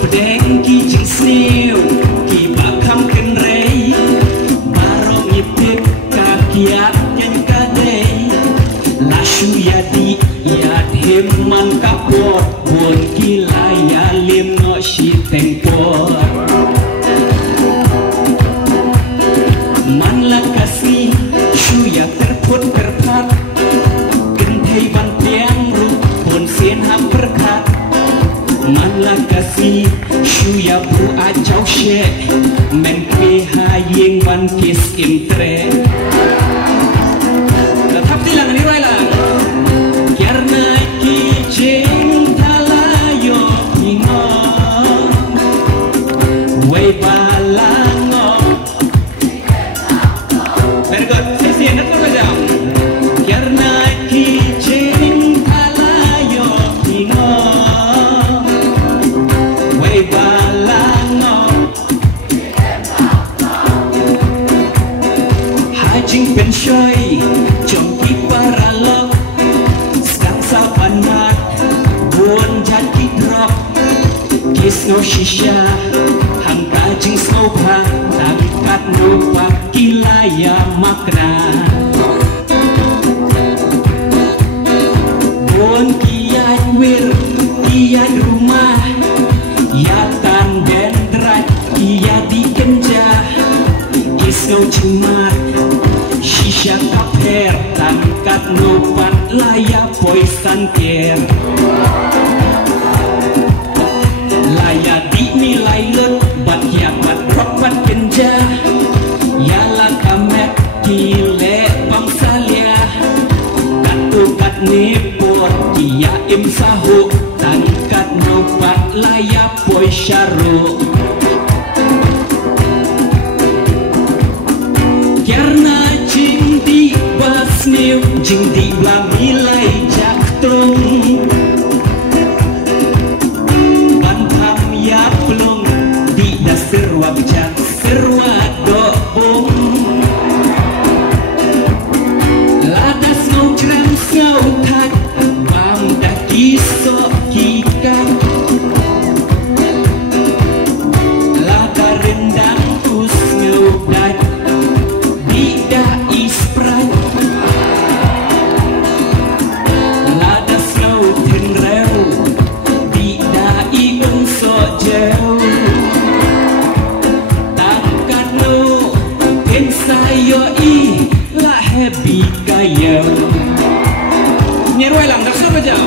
Pedeng ki jeng snew ki bakam ken rei barong nyipip kakiat nyen kadei lasu yadi yad himman kapot bon ki laya lim no si tengpot man la kasih suya terput terpat kenthei ban tiang ru bon sien ham perkat man la kasih suya bu acau she men kwe hayeng ban kis imtre tetap tilang ni rai lang karena ki cinta layo pingo way balango very good sesi nak tu jam karena ki cinta layo pingo way balango hajing pen shoy jom ki paralog skang saban mat buon jati drop kis no shisha hang kajing sopa tangkat lupa kilaya makna buon kiai wir kiai rumah yatan dendrat kia dikenja kis no cimat shisha kaper tangkat lupa laya poisan ker laya di nilai lut bat yamat ropat kenja yala kamet kile bangsalia katukat nipur kia im sahu tangkat lupa laya poi syaru karena cinti basniu cinti blamilai jak tung bantam ya pelung di dasar wajah serwat dobong ladas ngau jeram ngau tak bam daki sok kikan lada rendang us ngau dak tidak isprat lada snow tenreu tidak iun so jauh tangkat no ensayo i la happy kayo nyeruai lang daksa bajam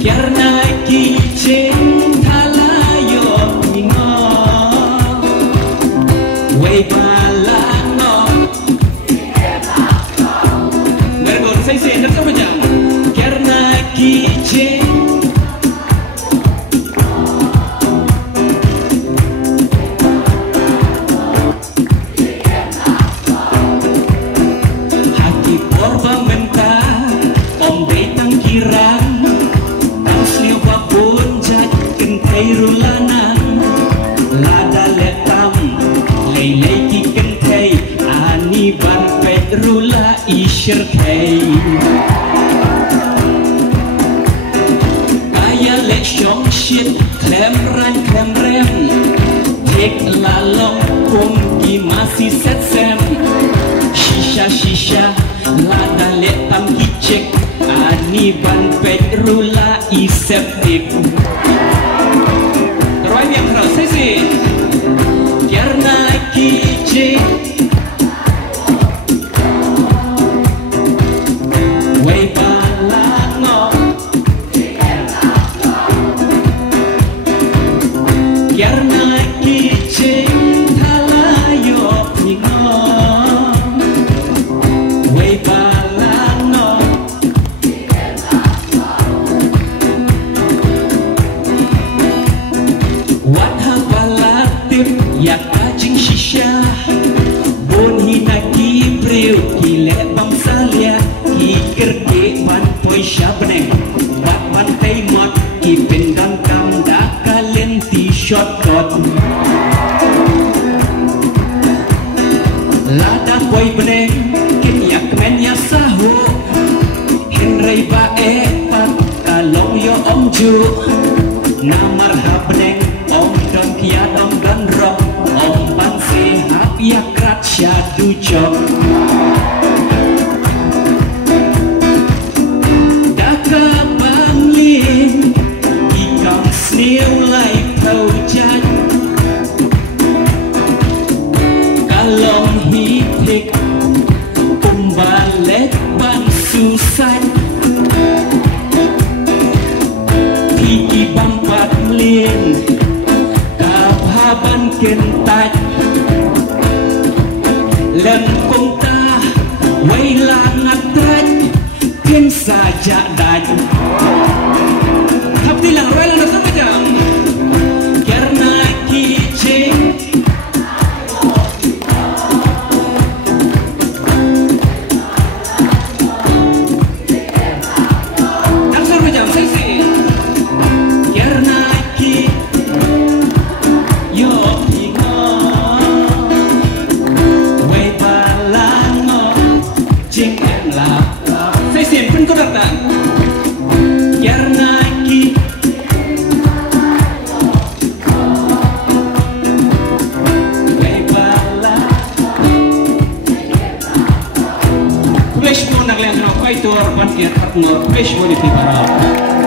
karena ki cinta layo mingo way balango bergon saya sih daksa bajam karena ki cinta hati korba menta om betang kirang tausnio babun jat kentai rulanan lada letam lei ki kentai ani ban pet rula isyer kai kaya lek syong shit klem ran klem rem tek lalong kong ki masih set sem shisha lada letam kicek ani ban pet rula iseptik teruai yang terus sesi karena kicek way balango karena kicek talayo pingo way balango wat hapalatif ya kajing shisha bon hinaki breu kile bangsalia ki kerke ban poi shabneng bat pantai mot ki pendam kam dakalen t-shirt kot lada poi beneng kin yak men ya sahu henrei bae pat kalong yo omju Namar hapneng om don kia dom don rock om ban sehat ya krat syadu jok Daka banglin ikang sniu lai thâu chat Kalong hitik balik ban susah Piki bampat lin Kaphaban kentat Lempung tah Wailangat traj Ken saja dan Haptilang wailang nasa pajang Karena kicing Fish mo naglayang na kay tour, one year at no fish mo ni Tibarao.